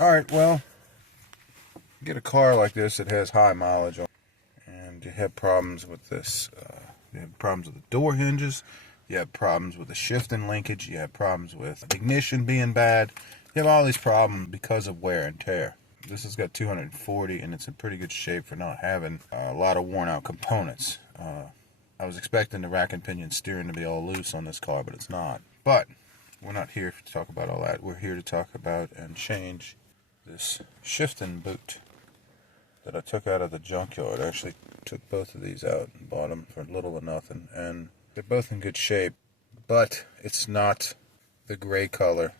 Alright, well, you get a car like this that has high mileage on, and you have problems with this. You have problems with the door hinges, you have problems with the shifting linkage, you have problems with the ignition being bad. You have all these problems because of wear and tear. This has got 240 and it's in pretty good shape for not having a lot of worn out components. I was expecting the rack and pinion steering to be all loose on this car, but it's not. But we're not here to talk about all that. We're here to talk about and change this shifting boot that I took out of the junkyard. I actually took both of these out and bought them for little or nothing, and they're both in good shape, but it's not the gray color.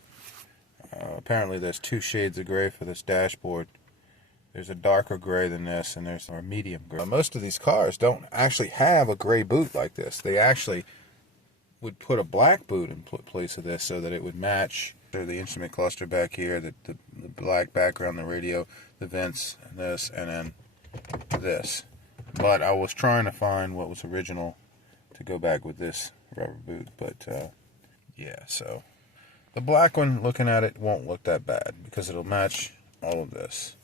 Apparently there's two shades of gray for this dashboard. There's a darker gray than this, and there's a medium gray. Most of these cars don't actually have a gray boot like this. They actually would put a black boot in place of this so that it would match the instrument cluster back here, the black background, the radio, the vents, and this, and then this. But I was trying to find what was original to go back with this rubber boot, but yeah, so the black one, looking at it, won't look that bad because it'll match all of this.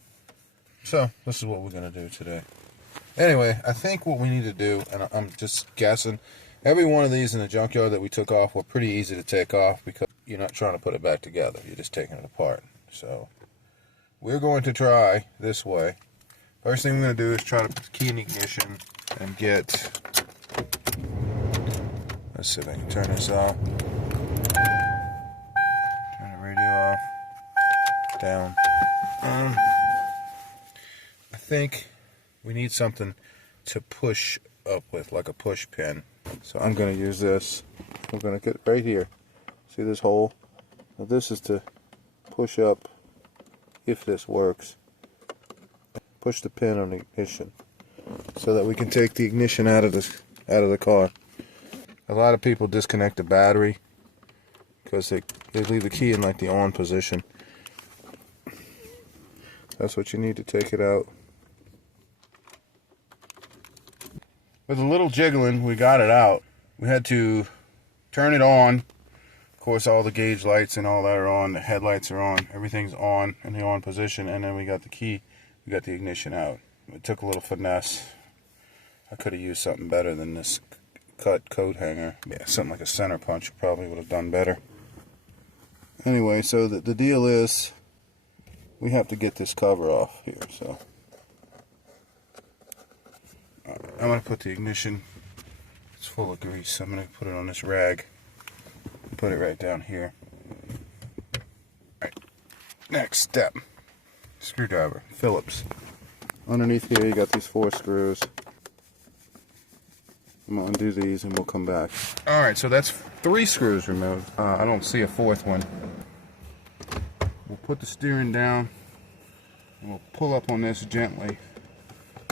So this is what we're going to do today. Anyway, I think what we need to do, and I'm just guessing, every one of these in the junkyard that we took off were pretty easy to take off because you're not trying to put it back together. You're just taking it apart. So we're going to try this way. First thing we're going to do is try to put the key in ignition and get... Let's see if I can turn this off. Turn the radio off. Down. I think we need something to push up with, like a push pin. So I'm going to use this. We're going to get right here. See this hole? Now this is to push up, if this works. Push the pin on the ignition so that we can take the ignition out of the car. A lot of people disconnect the battery because they leave the key in like the on position. That's what you need to take it out. With a little jiggling, we got it out. We had to turn it on. Of course, all the gauge lights and all that are on. The headlights are on. Everything's on in the on position. And then we got the key. We got the ignition out. It took a little finesse. I could have used something better than this cut coat hanger. Yeah, something like a center punch probably would have done better. Anyway, so the deal is we have to get this cover off here. So I'm going to put the ignition, it's full of grease, I'm going to put it on this rag and put it right down here. Alright, next step, screwdriver, Phillips. Underneath here you got these 4 screws. I'm going to undo these and we'll come back. Alright, so that's 3 screws removed. I don't see a 4th one. We'll put the steering down and we'll pull up on this gently.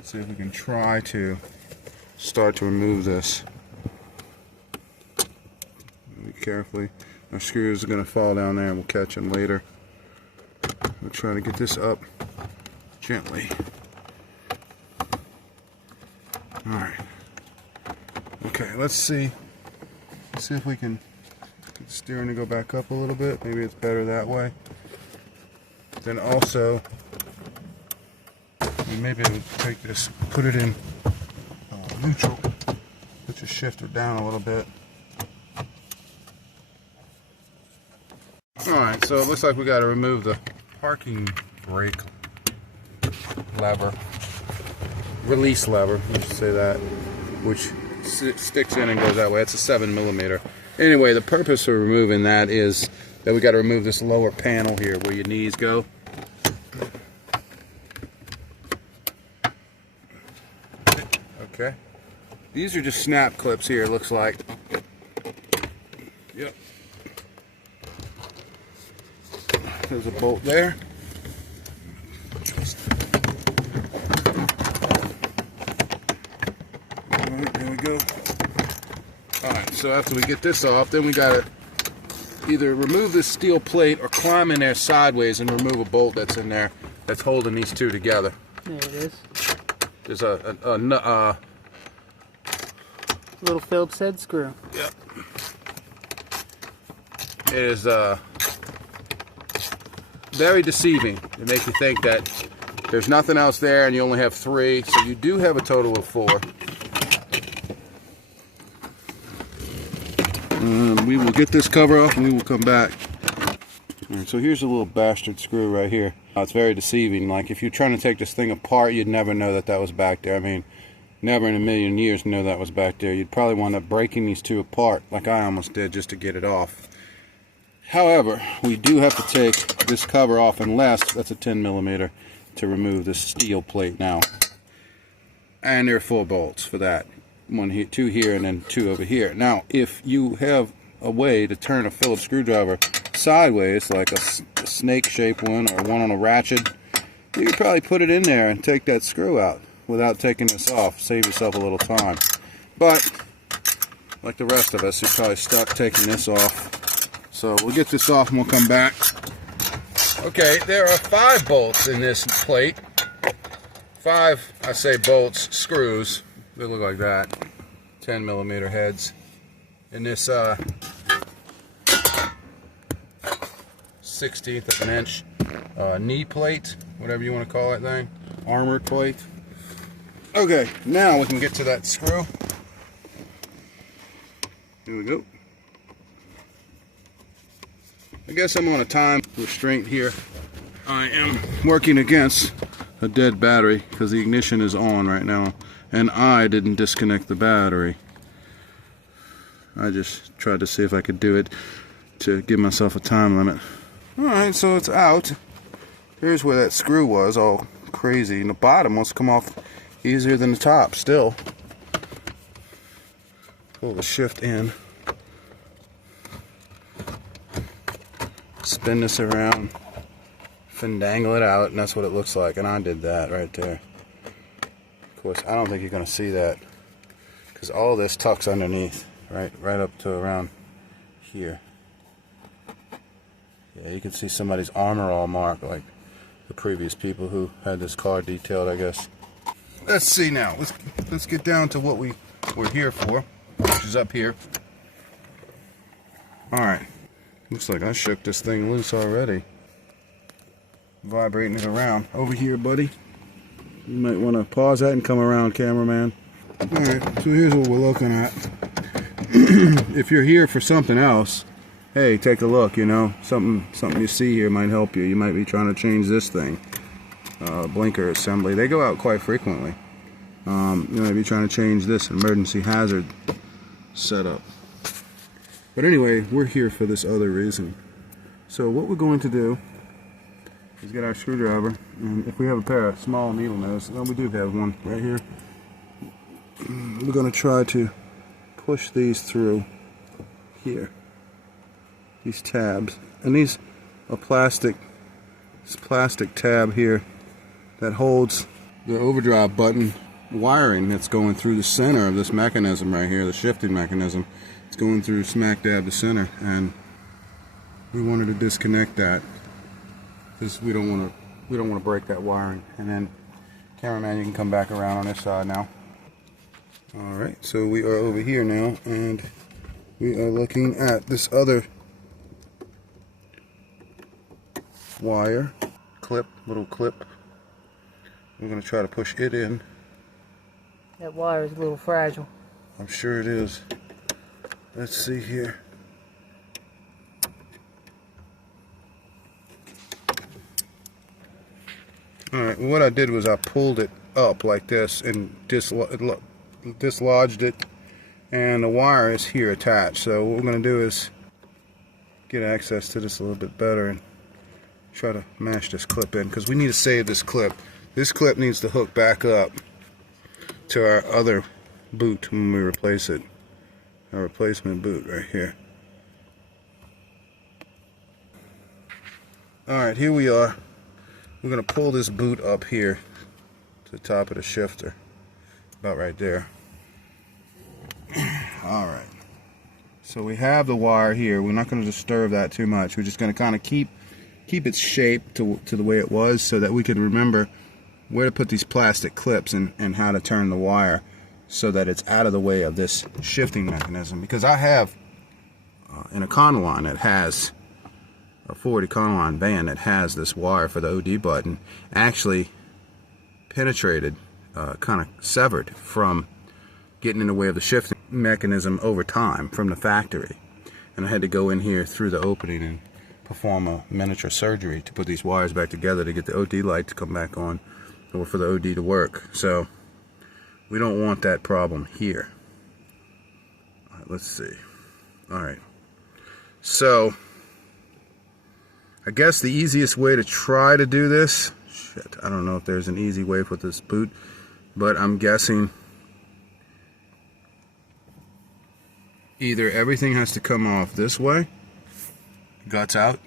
See if we can try to start to remove this. Carefully. Our screws are going to fall down there and we'll catch them later. We'll try to get this up gently. Alright. Okay, let's see. Let's see if we can get the steering to go back up a little bit. Maybe it's better that way. Then also, maybe I would take this, put it in neutral, put your shifter down a little bit. Alright, so it looks like we got to remove the parking brake lever, release lever, let's say that, which sticks in and goes that way. It's a 7mm. Anyway, the purpose of removing that is that we got to remove this lower panel here where your knees go. Okay. These are just snap clips here, it looks like. Yep. There's a bolt there. Alright, there we go. Alright, so after we get this off, then we gotta either remove this steel plate or climb in there sideways and remove a bolt that's in there that's holding these two together. There it is. There's a little Phillips head screw. Yep. It is very deceiving. They make you think that there's nothing else there and you only have 3, so you do have a total of 4. We will get this cover off and we will come back. Alright, so here's a little bastard screw right here. It's very deceiving. Like, if you're trying to take this thing apart, you'd never know that that was back there. I mean, never in a million years know that was back there. You'd probably wind up breaking these 2 apart, like I almost did, just to get it off. However, we do have to take this cover off, unless that's a 10mm, to remove this steel plate now. And there are 4 bolts for that. 1 here, 2 here, and then 2 over here. Now, if you have a way to turn a Phillips screwdriver sideways, like a snake-shaped one or one on a ratchet, you could probably put it in there and take that screw out without taking this off. Save yourself a little time. But, like the rest of us, you're probably stuck taking this off. So we'll get this off and we'll come back. Okay, there are 5 bolts in this plate. 5, I say bolts, screws. They look like that. 10mm heads. In this 1/16 of an inch knee plate, whatever you want to call it thing. Armored plate. Okay, now we can get to that screw. Here we go. I guess I'm on a time restraint here. I am working against a dead battery because the ignition is on right now and I didn't disconnect the battery. I just tried to see if I could do it to give myself a time limit. Alright, so it's out. Here's where that screw was, all crazy. And the bottom wants to come off easier than the top still. Pull the shift in. Spin this around. Findangle it out, and that's what it looks like. And I did that right there. Of course, I don't think you're going to see that, because all this tucks underneath. Right up to around here. Yeah, you can see somebody's armor all marked, like the previous people who had this car detailed, I guess. Let's see now. Let's get down to what we're here for, which is up here. Alright. Looks like I shook this thing loose already. Vibrating it around. Over here, buddy. You might want to pause that and come around, cameraman. Alright, so here's what we're looking at. If you're here for something else, hey, take a look, you know. Something you see here might help you. You might be trying to change this thing. Blinker assembly. They go out quite frequently. You might be trying to change this emergency hazard setup. But anyway, we're here for this other reason. So what we're going to do is get our screwdriver, and if we have a pair of small needle nose, well, we do have one right here. We're going to try to push these through here, these tabs, and these are plastic. This plastic tab here that holds the overdrive button wiring that's going through the center of this mechanism right here, the shifting mechanism. It's going through smack dab the center, and we wanted to disconnect that because we don't want to break that wiring. And then, cameraman, you can come back around on this side now. Alright, so we are over here now, and we are looking at this other wire, little clip. We're going to try to push it in. That wire is a little fragile. I'm sure it is. Let's see here. Alright, what I did was I pulled it up like this and dislodged it, and the wire is here attached. So what we're going to do is get access to this a little bit better and try to mash this clip in, because we need to save this clip. This clip needs to hook back up to our other boot when we replace it. Our replacement boot right here. Alright, here we are. We're going to pull this boot up here to the top of the shifter. About right there. Alright. So we have the wire here. We're not going to disturb that too much. We're just going to kind of keep its shape to the way it was, so that we can remember where to put these plastic clips and how to turn the wire so that it's out of the way of this shifting mechanism. Because I have an Econoline that has a Ford Econoline van that has this wire for the OD button actually penetrated, kind of severed from getting in the way of the shifting mechanism over time from the factory. And I had to go in here through the opening and perform a miniature surgery to put these wires back together to get the OD light to come back on, or for the OD to work. So we don't want that problem here. All right, let's see. All right, so I guess the easiest way to try to do this, shit, I don't know if there's an easy way with this boot, but I'm guessing either everything has to come off this way, guts out,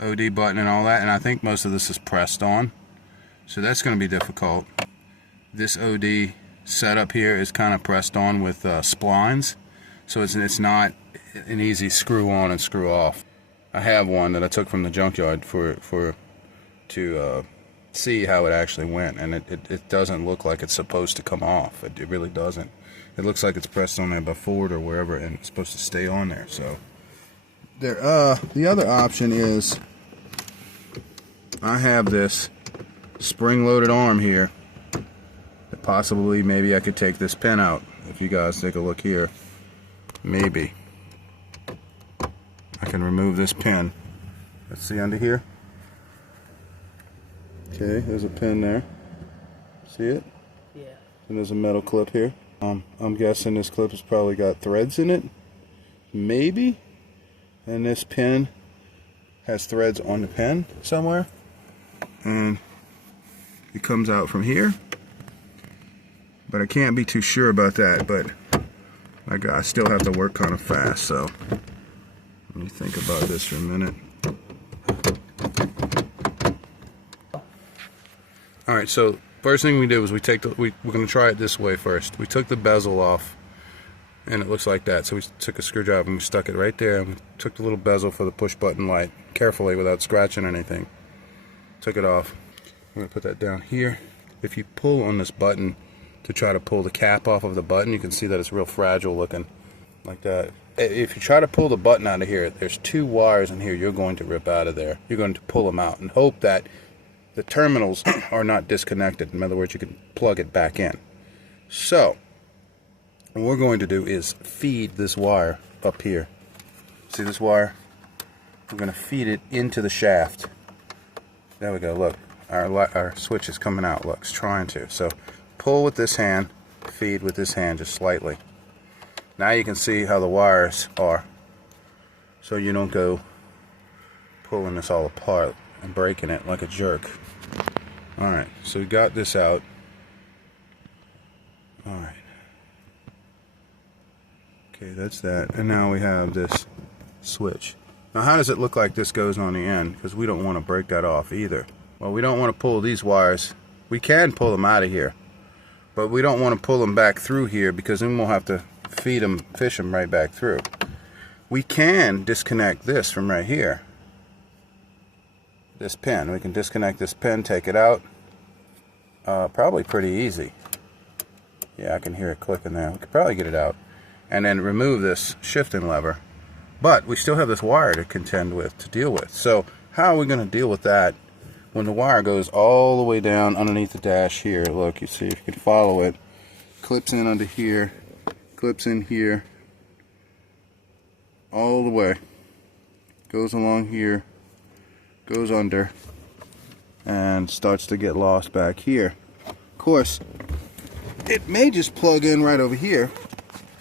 OD button and all that, and I think most of this is pressed on, so that's going to be difficult. This OD setup here is kind of pressed on with splines, so it's not an easy screw on and screw off. I have one that I took from the junkyard to see how it actually went, and it doesn't look like it's supposed to come off. It really doesn't. It looks like it's pressed on there by Ford or wherever, and it's supposed to stay on there. So there. The other option is I have this spring-loaded arm here that possibly maybe I could take this pin out. If you guys take a look here, maybe I can remove this pin. Let's see under here. Okay, there's a pin there. See it? Yeah. And there's a metal clip here. I'm guessing this clip has probably got threads in it. Maybe. And this pin has threads on the pin somewhere. And it comes out from here. But I can't be too sure about that. But I still have to work kind of fast. So let me think about this for a minute. Alright, so first thing we did was we're going to try it this way first. We took the bezel off, and it looks like that. So we took a screwdriver and we stuck it right there, and we took the little bezel for the push button light carefully without scratching anything. Took it off. I'm going to put that down here. If you pull on this button to try to pull the cap off of the button, you can see that it's real fragile looking, like that. If you try to pull the button out of here, there's 2 wires in here you're going to rip out of there. You're going to pull them out and hope that the terminals are not disconnected. In other words, you can plug it back in. So what we're going to do is feed this wire up here. See this wire? We're going to feed it into the shaft. There we go. Look, our switch is coming out. Look, it's trying to. So pull with this hand, feed with this hand just slightly. Now you can see how the wires are, so you don't go pulling this all apart and breaking it like a jerk. Alright, so we got this out. Alright. Okay, that's that. And now we have this switch. Now how does it look like this goes on the end? Because we don't want to break that off either. Well, we don't want to pull these wires. We can pull them out of here, but we don't want to pull them back through here, because then we'll have to fish them right back through. We can disconnect this from right here. This pin. We can disconnect this pin, take it out. Probably pretty easy. Yeah, I can hear it clicking there. We could probably get it out. And then remove this shifting lever. But we still have this wire to contend with, to deal with. So how are we going to deal with that when the wire goes all the way down underneath the dash here? Look, you see, if you can follow it. Clips in under here. Clips in here. All the way. Goes along here. Goes under and starts to get lost back here. Of course, it may just plug in right over here.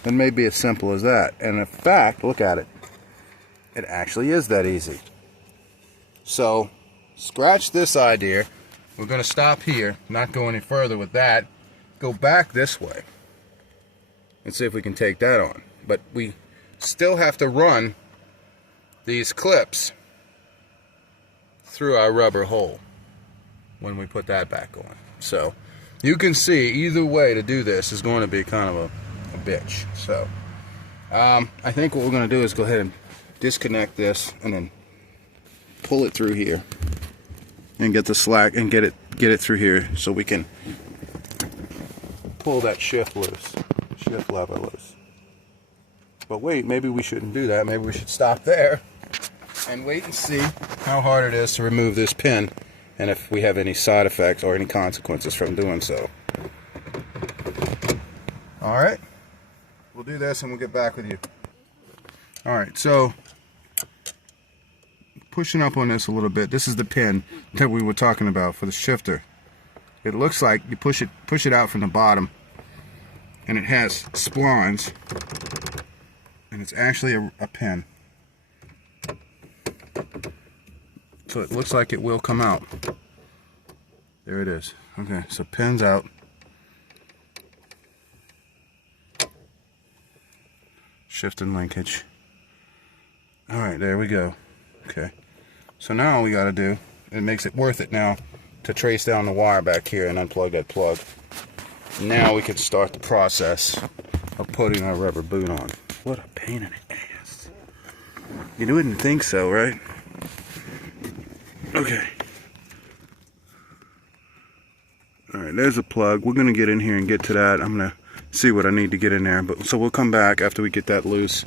It may be as simple as that. And in fact, look at it. It actually is that easy. So, scratch this idea. We're going to stop here, not go any further with that. Go back this way and see if we can take that on. But we still have to run these clips through our rubber hole when we put that back on. So you can see either way to do this is going to be kind of a bitch. So I think what we're going to do is go ahead and disconnect this and then pull it through here and get the slack and get it through here, so we can pull that shift lever loose. But wait, maybe we shouldn't do that. Maybe we should stop there and wait and see how hard it is to remove this pin, and if we have any side effects or any consequences from doing so. Alright, we'll do this and we'll get back with you. Alright, so pushing up on this a little bit, this is the pin that we were talking about for the shifter. It looks like you push it out from the bottom, and it has splines, and it's actually a pin. So it looks like it will come out. There it is. Okay, so pin's out. Shifting linkage. Alright, there we go. Okay. So now all we gotta do, it makes it worth it now to trace down the wire back here and unplug that plug. Now we can start the process of putting our rubber boot on. What a pain in the ass. You wouldn't think so, right? Okay. Alright, there's a plug. We're going to get in here and get to that. I'm going to see what I need to get in there. So we'll come back after we get that loose.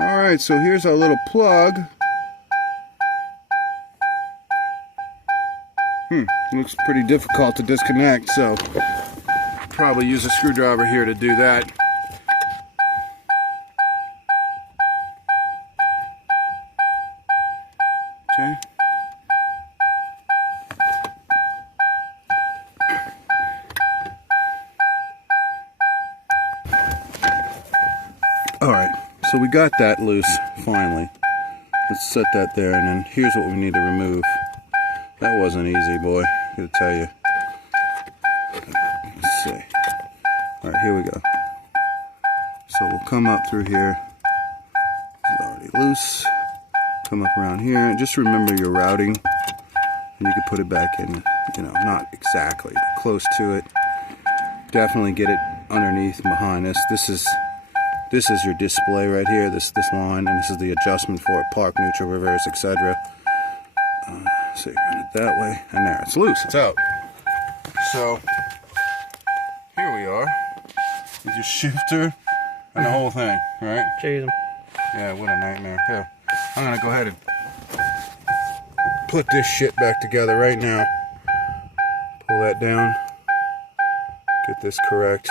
Alright, so here's our little plug. Looks pretty difficult to disconnect, so probably use a screwdriver here to do that. Okay. Alright, so we got that loose finally. Let's set that there, and then here's what we need to remove. That wasn't easy, boy, I gotta tell you. Let's see. Alright, here we go. So we'll come up through here. It's already loose. Come up around here, and just remember your routing. And you can put it back in, you know, not exactly, but close to it. Definitely get it underneath and behind this. This is your display right here, this line, and this is the adjustment for it, park, neutral, reverse, etc. So you run it that way, and there, it's loose, it's out. So, here we are, with your shifter and the whole thing, right? Jeez. Yeah, what a nightmare. Here, I'm gonna go ahead and put this shit back together right now. Pull that down, get this correct.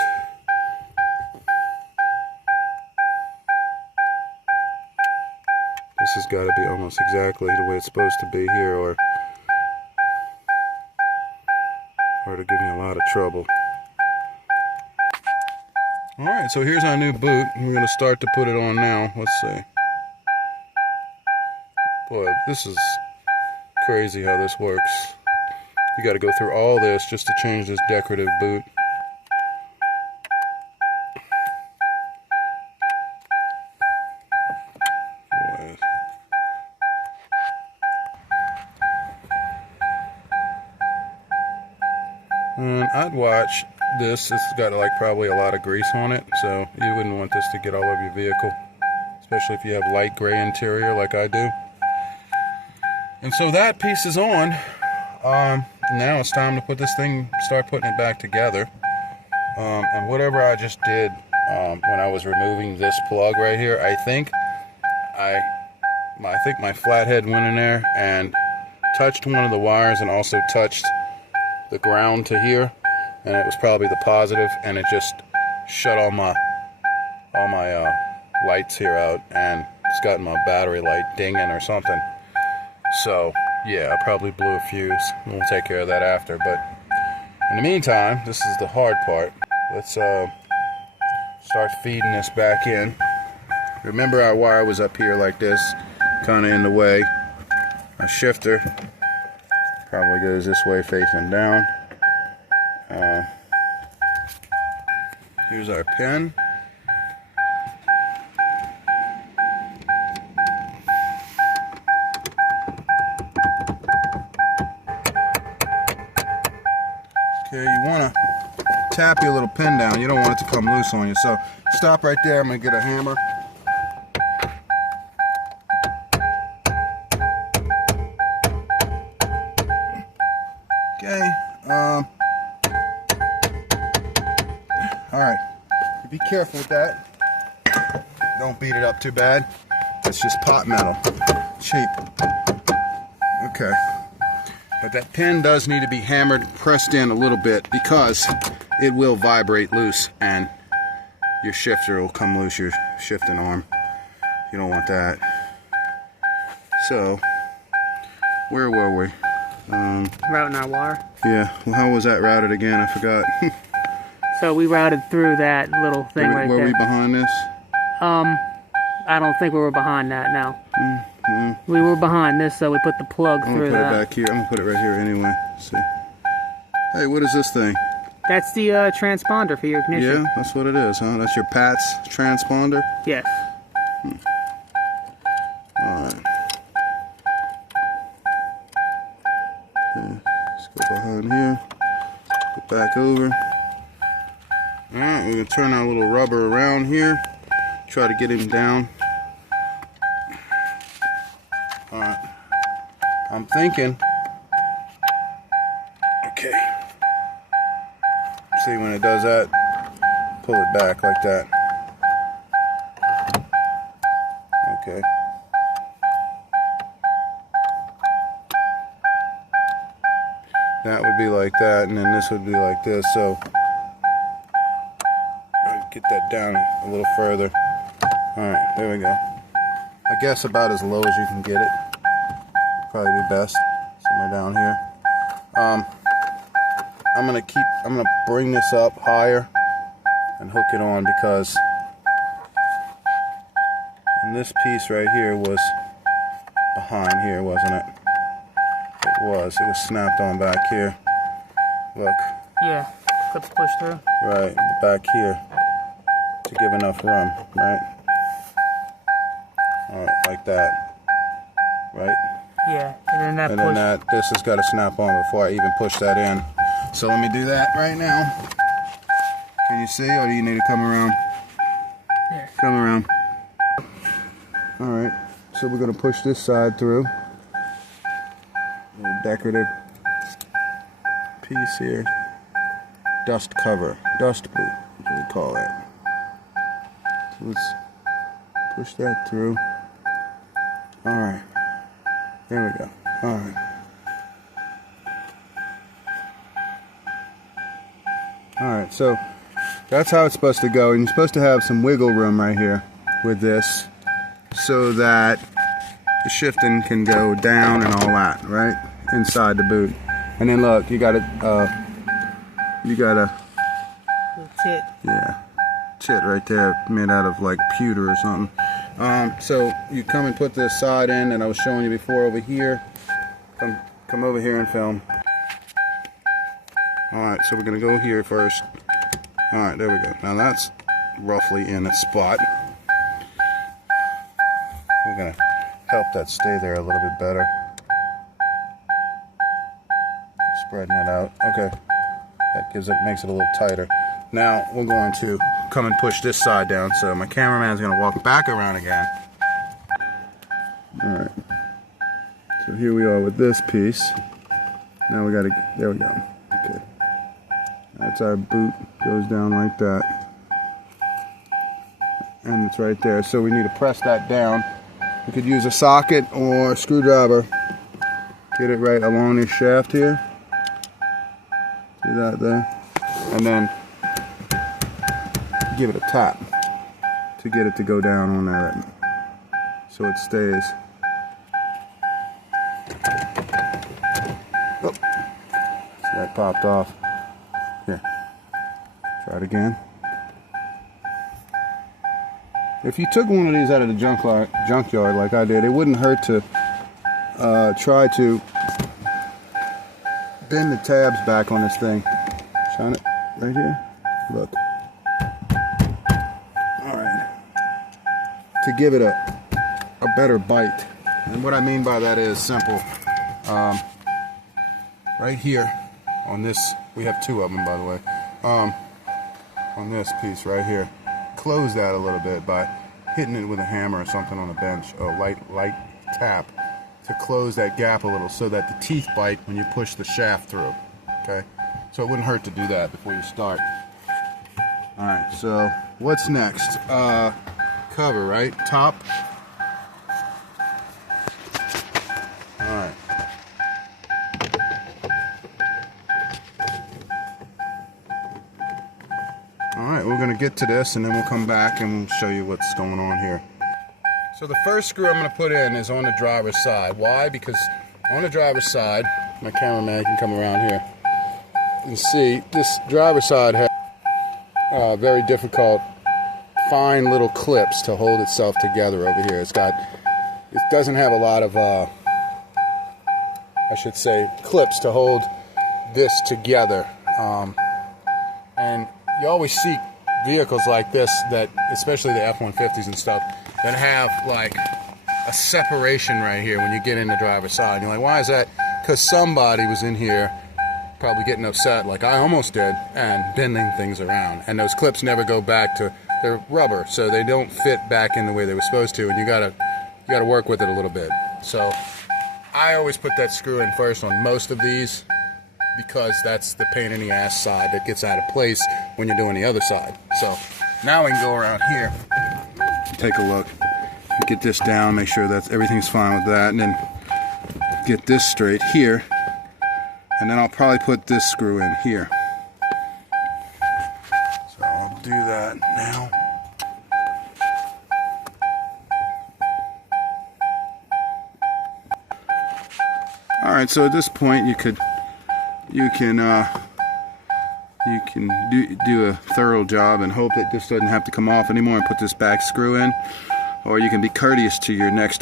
This has got to be almost exactly the way it's supposed to be here, or it'll give me a lot of trouble. Alright, so here's our new boot. We're going to start to put it on now. Let's see. Boy, this is crazy how this works. You got to go through all this just to change this decorative boot. And I'd watch this. It's got like probably a lot of grease on it, so you wouldn't want this to get all over your vehicle, especially if you have light gray interior like I do. And so that piece is on. Now it's time to put this thing, start putting it back together. And whatever I just did when I was removing this plug right here, I think my flathead went in there and touched one of the wires and also touched the ground to here, and it was probably the positive, and it just shut all my lights here out, and it's got my battery light dinging or something. So yeah, I probably blew a fuse. We'll take care of that after, but in the meantime, this is the hard part. Let's start feeding this back in. Remember, our wire was up here like this, kind of in the way. Our shifter probably goes this way facing down. Here's our pin. Okay, you want to tap your little pin down. You don't want it to come loose on you. So stop right there. I'm going to get a hammer. Okay. Alright. Be careful with that. Don't beat it up too bad. It's just pot metal. Cheap. Okay. But that pin does need to be hammered, pressed in a little bit, because it will vibrate loose and your shifter will come loose, your shifting arm. You don't want that. So, where were we? Routing our wire. Yeah, well, how was that routed again? I forgot. So we routed through that little thing right there. Were we behind this? I don't think we were behind that, no. We were behind this, so we put the plug through that. I'm gonna put it back here. I'm gonna put it right here anyway. Let's see. Hey, what is this thing? That's the transponder for your ignition. Yeah, that's what it is, huh? That's your PATS transponder? Yes. Alright. Okay, let's go behind here. Get back over. Alright, we're going to turn our little rubber around here. Try to get him down. Alright. I'm thinking. Okay. See, when it does that, pull it back like that. Okay. That would be like that, and then this would be like this, so get that down a little further. Alright, there we go. I guess about as low as you can get it. Probably be best. Somewhere down here. I'm gonna bring this up higher and hook it on, because and this piece right here was behind here, wasn't it? It was snapped on back here. Look. Yeah, clips push through. Right, back here to give enough room, right? Alright, like that. Right? Yeah, and then this has got to snap on before I even push that in. So let me do that right now. Can you see, or do you need to come around? Yeah. Come around. Alright, so we're going to push this side through. A little decorative piece here. Dust cover. Dust proof, is what we call that. So let's push that through. Alright. There we go. Alright. Alright, so that's how it's supposed to go. And you're supposed to have some wiggle room right here with this, so that the shifting can go down and all that, right? Inside the boot. And then look, you got a tit. Yeah, tit right there, made out of like pewter or something. So you come and put this side in that I was showing you before over here. Come over here and film. Alright, so we're gonna go here first. Alright, there we go. Now that's roughly in its spot. We're gonna help that stay there a little bit better. Spreading it out. Okay. That makes it a little tighter. Now we're going to come and push this side down, so my cameraman's going to walk back around again. Alright. So here we are with this piece. Now we got to, there we go. Okay. That's our boot, goes down like that. And it's right there. So we need to press that down. We could use a socket or a screwdriver. Get it right along this shaft here. See that there? And then give it a tap to get it to go down on that, so it stays. Oh, so that popped off. Here, try it again. If you took one of these out of the junkyard like I did, it wouldn't hurt to try to bend the tabs back on this thing. Shine it right here. Look. Alright. To give it a better bite. And what I mean by that is simple. Right here on this, we have two of them by the way. On this piece right here, close that a little bit by hitting it with a hammer or something on a bench. A light tap to close that gap a little, so that the teeth bite when you push the shaft through. Okay, so it wouldn't hurt to do that before you start. Alright, so what's next? cover, right? Top. Alright. Alright, we're going to get to this and then we'll come back and we'll show you what's going on here. So the first screw I'm going to put in is on the driver's side. Why? Because on the driver's side, my cameraman can come around here. You see, this driver's side has very difficult, fine little clips to hold itself together over here. It doesn't have a lot of, I should say, clips to hold this together. And you always see vehicles like this that, especially the F-150s and stuff, that have like a separation right here when you get in the driver's side. And you're like, why is that? Because somebody was in here probably getting upset, like I almost did, and bending things around. And those clips never go back to, they're rubber, so they don't fit back in the way they were supposed to, and you gotta work with it a little bit. So I always put that screw in first on most of these, because that's the pain in the ass side that gets out of place when you're doing the other side. So now we can go around here, take a look, get this down, make sure that everything's fine with that, and then get this straight here. And then I'll probably put this screw in here. So I'll do that now. Alright, so at this point you can do a thorough job and hope that this doesn't have to come off anymore and put this back screw in. Or you can be courteous to your next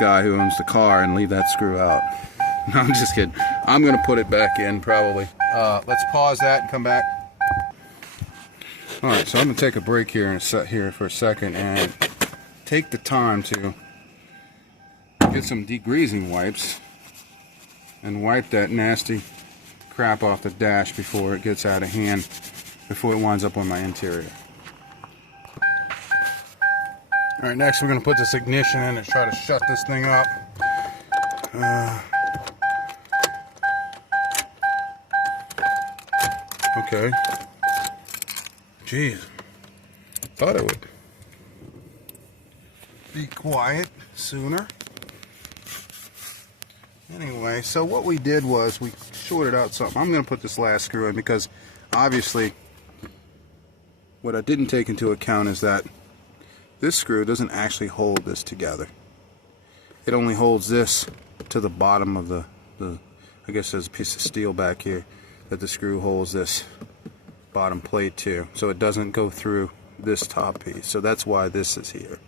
guy who owns the car and leave that screw out. No, I'm just kidding. I'm going to put it back in probably. Let's pause that and come back. Alright, so I'm going to take a break here for a second and take the time to get some degreasing wipes and wipe that nasty crap off the dash before it gets out of hand, before it winds up on my interior. Alright, next we're going to put this ignition in and try to shut this thing up. Okay. Jeez. Thought it would be quiet sooner. Anyway, so what we did was we shorted out something. I'm going to put this last screw in because obviously what I didn't take into account is that this screw doesn't actually hold this together. It only holds this to the bottom of the I guess there's a piece of steel back here that the screw holds this bottom plate to, so it doesn't go through this top piece. So that's why this is here.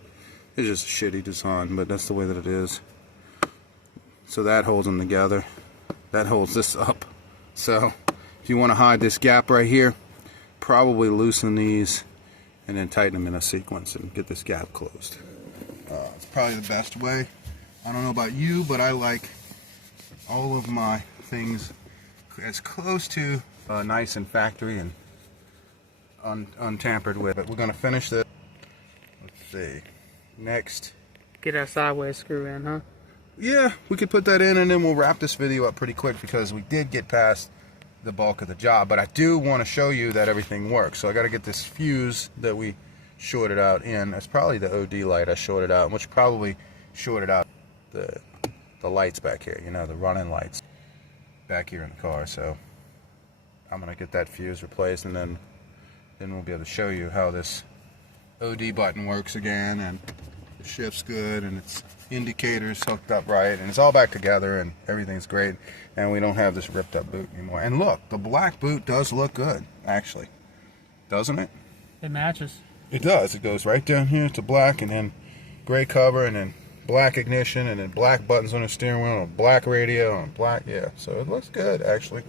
It's just a shitty design, but that's the way that it is. So that holds them together. That holds this up. So if you want to hide this gap right here, probably loosen these and then tighten them in a sequence and get this gap closed. It's probably the best way. I don't know about you, but I like all of my things as close to nice and factory and untampered with. But we're going to finish this. Let's see. Next. Get that sideways screw in, huh? Yeah, we could put that in and then we'll wrap this video up pretty quick because we did get past the bulk of the job. But I do want to show you that everything works. So I got to get this fuse that we shorted out in. It's probably the OD light I shorted out, which probably shorted out the lights back here, you know, the running lights back here in the car. So I'm going to get that fuse replaced and then we'll be able to show you how this OD button works again, and the shift's good and its indicators hooked up right and it's all back together and everything's great, and we don't have this ripped up boot anymore. And look, the black boot does look good, actually, doesn't it? It matches. It does. It goes right down here to black, and then gray cover, and then black ignition, and then black buttons on the steering wheel, and black radio, and black, yeah, so it looks good actually.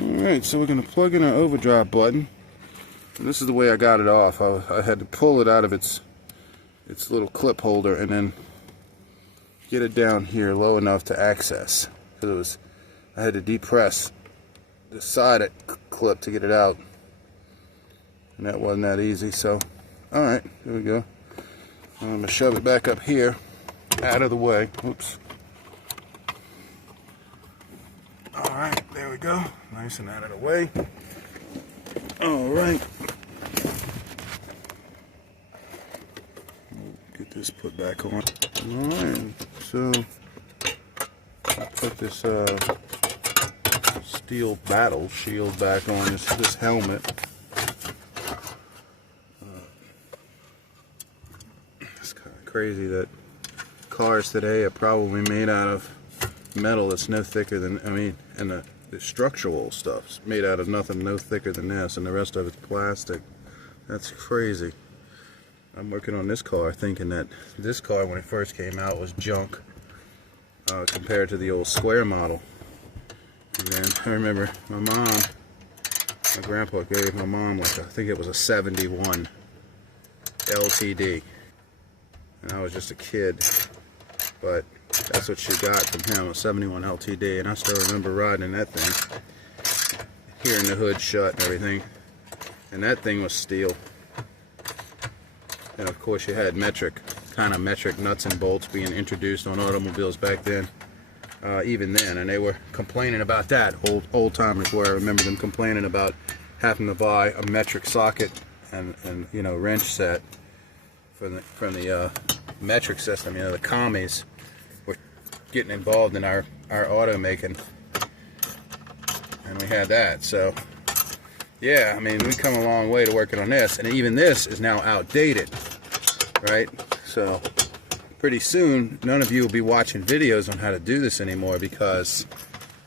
Alright, so we're going to plug in our overdrive button. And this is the way I got it off. I had to pull it out of its little clip holder and then get it down here low enough to access. Because I had to depress the side clip to get it out. And that wasn't that easy, so alright, here we go. I'm going to shove it back up here, out of the way. Oops. Alright, there we go. Nice and out of the way. Alright. this put back on. Alright, so I put this steel battle shield back on this helmet. It's kind of crazy that cars today are probably made out of metal that's no thicker than, I mean, and the structural stuff's made out of nothing no thicker than this, and the rest of it's plastic. That's crazy. I'm working on this car thinking that this car when it first came out was junk compared to the old square model. And then I remember my grandpa gave my mom like I think it was a 71 LTD. And I was just a kid, but that's what she got from him, a 71 LTD, and I still remember riding in that thing, hearing the hood shut and everything, and that thing was steel. And of course you had metric nuts and bolts being introduced on automobiles back then, even then, and they were complaining about that. Old timers were. I remember them complaining about having to buy a metric socket and you know, wrench set from the metric system. You know, the commies were getting involved in our auto making, and we had that. So yeah, I mean, we come a long way to working on this, and even this is now outdated, right? So pretty soon none of you will be watching videos on how to do this anymore, because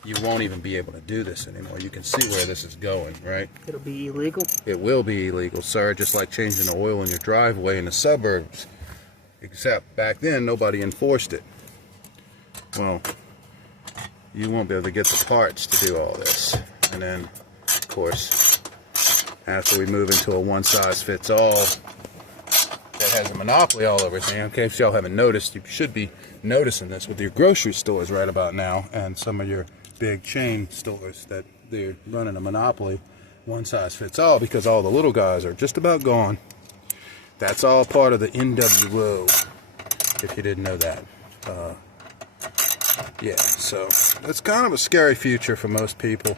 you won't even be able to do this anymore. You can see where this is going, right? It'll be illegal? It will be illegal, sir, just like changing the oil in your driveway in the suburbs. Except back then nobody enforced it. Well, you won't be able to get the parts to do all this. And then, of course, after we move into a one-size-fits-all that has a monopoly all over everything, okay, if y'all haven't noticed, you should be noticing this with your grocery stores right about now, and some of your big chain stores that they're running a monopoly, one-size-fits-all, because all the little guys are just about gone. That's all part of the NWO, if you didn't know that. Yeah, so that's kind of a scary future for most people.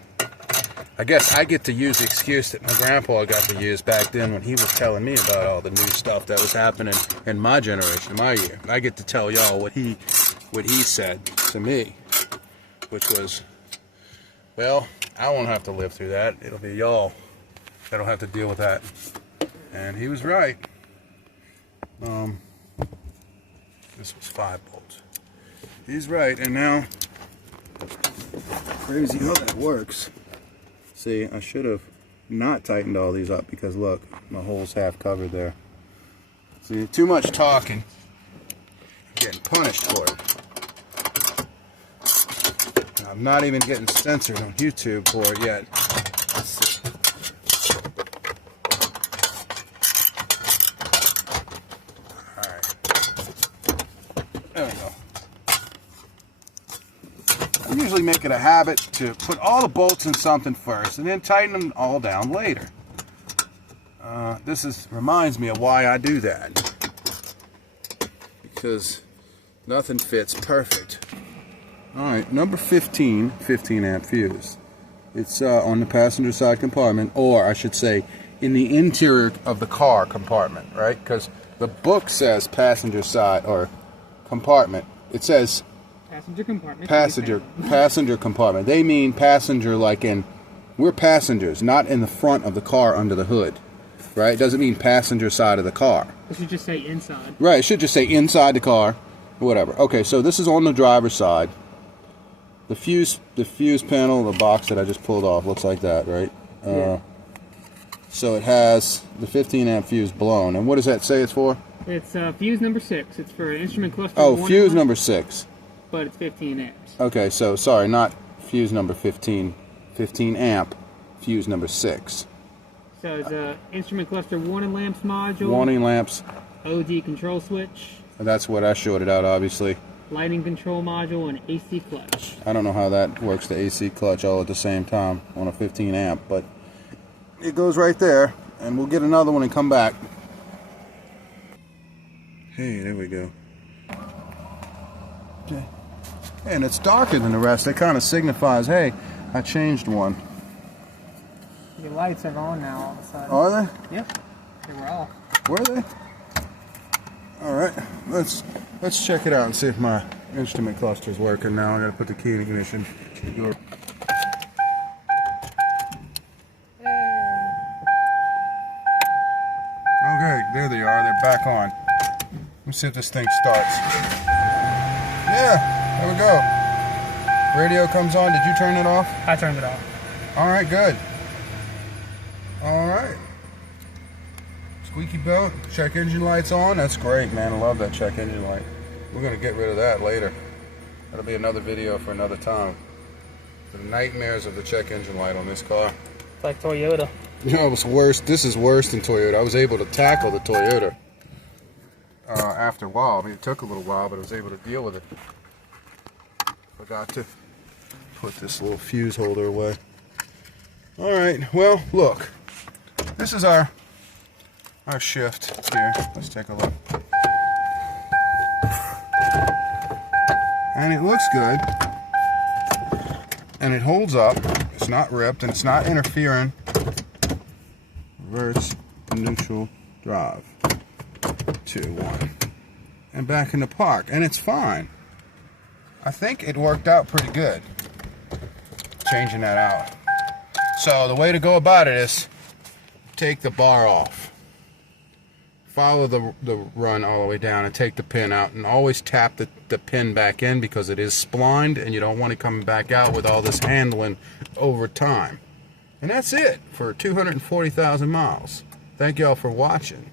I guess I get to use the excuse that my grandpa got to use back then when he was telling me about all the new stuff that was happening in my generation, my year. I get to tell y'all what he said to me, which was, well, I won't have to live through that. It'll be y'all that'll have to deal with that. And he was right. This was 5 bolts. He's right, and now, crazy how that works. See, I should have not tightened all these up, because look, my hole's half covered there. See, too much talking. I'm getting punished for it. I'm not even getting censored on YouTube for it yet. Let's see. There we go. I usually make it a habit to put all the bolts in something first and then tighten them all down later. This reminds me of why I do that. Because nothing fits perfect. Alright, number 15, 15 amp fuse. It's on the passenger side compartment, or I should say in the interior of the car compartment, right? Because the book says passenger side or compartment. It says passenger compartment. Passenger compartment. They mean passenger like in, we're passengers, not in the front of the car under the hood, right? It doesn't mean passenger side of the car. It should just say inside. Right, it should just say inside the car, whatever. Okay, so this is on the driver's side. The fuse panel, the box that I just pulled off, looks like that, right? Yeah. So it has the 15 amp fuse blown. And what does that say it's for? It's fuse number 6. It's for instrument cluster. Oh, fuse number 6. But it's 15 amps. Okay, so sorry, not fuse number 15. 15 amp, fuse number 6. So it's instrument cluster warning lamps module. Warning lamps. OD control switch. That's what I shorted out, obviously. Lighting control module and AC clutch. I don't know how that works, the AC clutch, all at the same time on a 15 amp, but it goes right there, and we'll get another one and come back. Hey, there we go. Okay. And it's darker than the rest. It kind of signifies, hey, I changed one. Your lights are on now all of a sudden. Are they? Yep. They were off. Were they? All right, let's check it out and see if my instrument cluster is working now. I gotta put the key in ignition. Okay, there they are. They're back on. Let's see if this thing starts. Yeah, there we go. Radio comes on. Did you turn it off? I turned it off. All right, good. All right. Squeaky belt, check engine light's on. That's great, man. I love that check engine light. We're gonna get rid of that later. That'll be another video for another time. The nightmares of the check engine light on this car. It's like Toyota. You know, it was worse. This is worse than Toyota. I was able to tackle the Toyota after a while. I mean, it took a little while, but I was able to deal with it. Forgot to put this little fuse holder away. All right. Well, look. This is our shift here. Let's take a look. And it looks good. And it holds up. It's not ripped and it's not interfering. Reverse, neutral, drive. 2, 1. And back into park. And it's fine. I think it worked out pretty good. Changing that out. So the way to go about it is take the bar off. Follow the run all the way down and take the pin out, and always tap the pin back in because it is splined and you don't want it coming back out with all this handling over time. And that's it for 240,000 miles. Thank y'all for watching.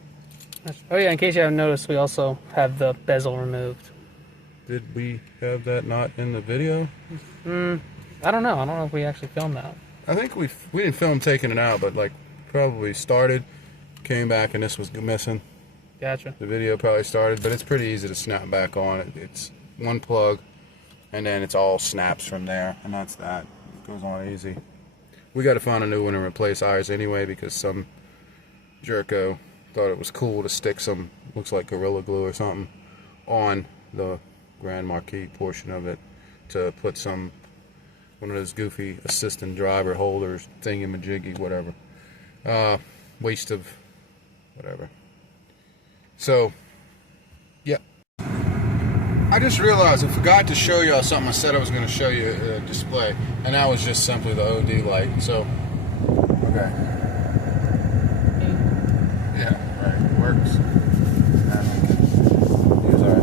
Oh yeah, in case you haven't noticed, we also have the bezel removed. Did we have that not in the video? I don't know. I don't know if we actually filmed that. I think we didn't film taking it out, but like probably started, came back, and this was missing. Gotcha. The video probably started, but it's pretty easy to snap back on. It's one plug, and then it's all snaps from there, and that's that. It goes on easy. We got to find a new one and replace ours anyway because some jerko thought it was cool to stick some, looks like Gorilla Glue or something, on the Grand Marquis portion of it to put some, one of those goofy assistant driver holders, thingy-majiggy, whatever. Waste of whatever. So, yeah. I just realized I forgot to show y'all something I said I was going to show you a display, and that was just simply the OD light. So, okay. Yeah, right, it works. And we can use our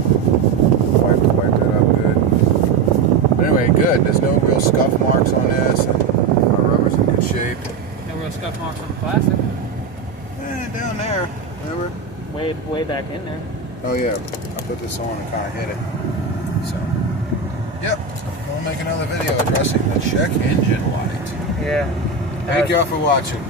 wipe to wipe that up good. But anyway, good. There's no real scuff marks on this, and our rubber's in good shape. No real scuff marks on the plastic. Down there, remember? Way back in there. Oh yeah, I put this on and kind of hit it. So, yep, we'll make another video addressing the check engine light. Yeah. Thank y'all for watching.